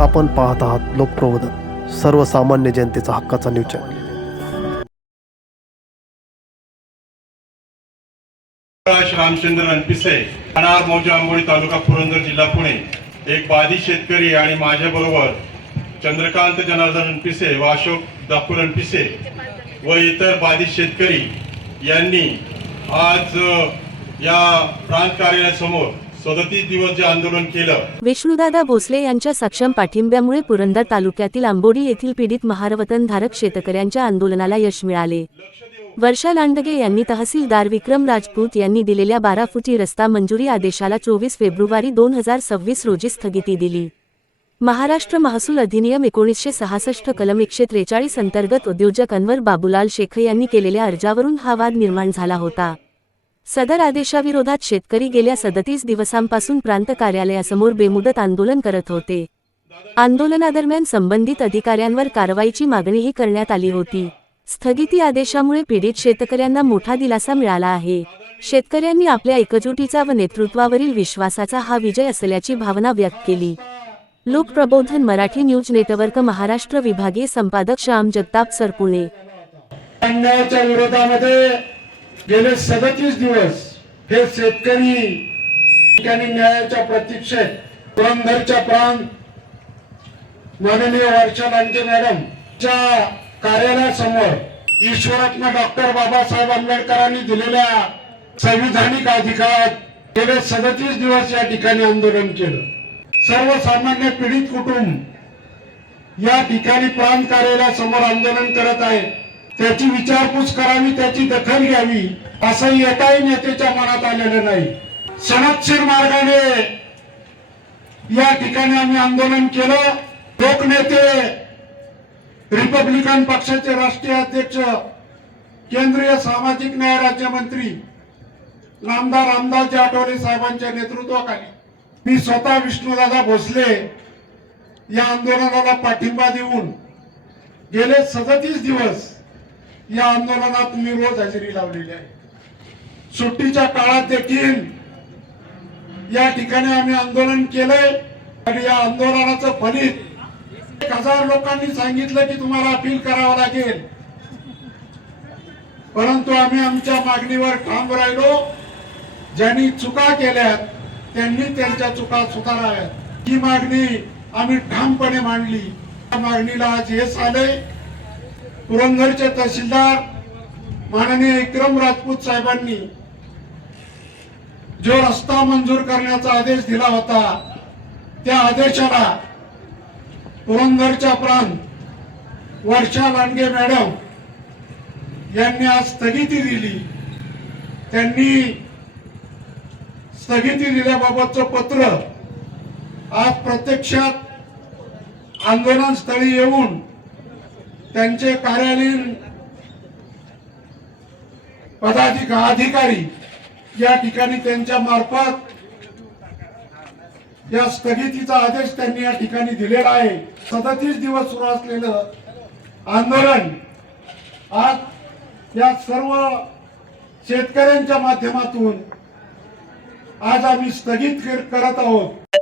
आपण पाहत आहात लोकप्रबोधन, सर्वसामान्य जनतेचा हक्काचा न्यूज चॅनल। रामचंद्र रणपिसे, अनार मौजा आंबोली तालुका पुरंदर जिल्हा पुणे। एक बाधित शेतकरी आणि माझ्याबरोबर चंद्रकांत जनार्दन रणपिसे व अशोक दापू रणपिसे व इतर बाधित शेतकरी यांनी आज या प्रांत कार्यालयासमोर 37 दिवस जे आंदोलन केलं। विष्णुदादा भोसले यांच्या सक्षम पाठिंब्यामुळे पुरंदर तालुक्यातील आंबोडी येथील पीडित महारवतनधारक शेतकऱ्यांच्या आंदोलनाला यश मिळाले। वर्षा लांडगे यांनी तहसीलदार विक्रम राजपूत यांनी दिलेल्या 12 फुटी रस्ता मंजुरी आदेशाला 24 फेब्रुवारी 2026 रोजी स्थगिती दिली। महाराष्ट्र महसूल अधिनियम 1966 कलम 143 अंतर्गत उद्योजक अनवर बाबूलाल शेख यांनी केलेल्या अर्जावरून हा वाद निर्माण झाला होता। सदर आदेशाविरोधात शेतकरी गेल्या 37 दिवसांपासून प्रांत कार्यालयासमोर बेमुदत आंदोलन करत होते। आंदोलनादरम्यान संबंधित अधिकाऱ्यांवर कारवाईची मागणीही करण्यात आली होती। स्थगिती आदेशामुळे पीडित शेतकऱ्यांना मोठा दिलासा मिळाला आहे। शेतकऱ्यांनी आपल्या एकजुटीचा व नेतृत्वावरील विश्वासाचा हा विजय असल्याची भावना व्यक्त केली। लोकप्रबोधन मराठी न्यूज नेटवर्क महाराष्ट्र विभागीय संपादक श्याम जगताप सरपुणे। अन्यायाच्या विरोधामध्ये गेले 37 दिवस हे शेतकरी ठिकाणी न्यायाच्या प्रतीक्षेत पुरंदरच्या प्रांत माननीय वर्षा लांडगे मॅडम च्या कार्यालयासमोर ईश्वररत्न डॉक्टर बाबासाहेब आंबेडकरांनी दिलेल्या संविधानिक अधिकार गेले 37 दिवस या ठिकाणी आंदोलन केलं। सर्वसामान्य पीडित कुटुंब या ठिकाणी प्रांत कार्यालयासमोर आंदोलन करत आहे। त्याची विचारपूस करावी, त्याची दखल घ्यावी असं एकाही नेत्याच्या मनात आलेलं नाही। सनदशीर मार्गाने या ठिकाणी आम्ही आंदोलन केलं। लोकनेते, रिपब्लिकन पक्षाचे राष्ट्रीय अध्यक्ष, केंद्रीय सामाजिक न्याय राज्यमंत्री नामदार रामदासजी आठवले साहेबांच्या नेतृत्वाखाली मी स्वतः विष्णुदादा भोसले या आंदोलनाला पाठिंबा देऊन गेले 37 दिवस या आंदोलनात मी रोज हजेरी लावलेली आहे। सुट्टीच्या काळात देखील या ठिकाणी आम्ही आंदोलन केलंय आणि या आंदोलनाचं फलित 1000 लोकांनी सांगितलं की तुम्हाला अपील करावं लागेल, परंतु आम्ही आमच्या मागणीवर ठाम राहिलो। ज्यांनी चुका केल्या त्यांनी त्यांच्या चुका सुधाराव्यात ही मागणी आम्ही ठामपणे मांडली। या मागणीला आज यश आले। पुरंदरचे तहसीलदार माननीय विक्रम राजपूत साहेबांनी जो रस्ता मंजूर करण्याचा आदेश दिला होता त्या आदेशाला पुरंदरच्या प्रांत वर्षा लांडगे मॅडम यांनी आज स्थगिती दिली। त्यांनी स्थगिती दिल्याबाबतचं पत्र आज प्रत्यक्षात आंदोलन स्थळी येऊन त्यांचे कार्यालयीन अधिकारी या ठिकाणी त्यांच्या मार्फत या स्थगितीचा आदेश त्यांनी या ठिकाणी दिलेला आहे। 37 दिवस सुरू असलेलं आंदोलन आज या सर्व शेतकऱ्यांच्या माध्यमातून आज आम्ही स्थगित करत आहोत।